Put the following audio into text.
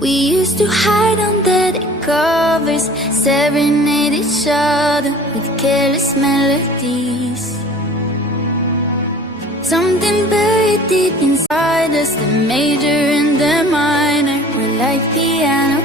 We used to hide under the covers, serenade each other with careless melodies. Something buried deep inside us, the major and the minor were like piano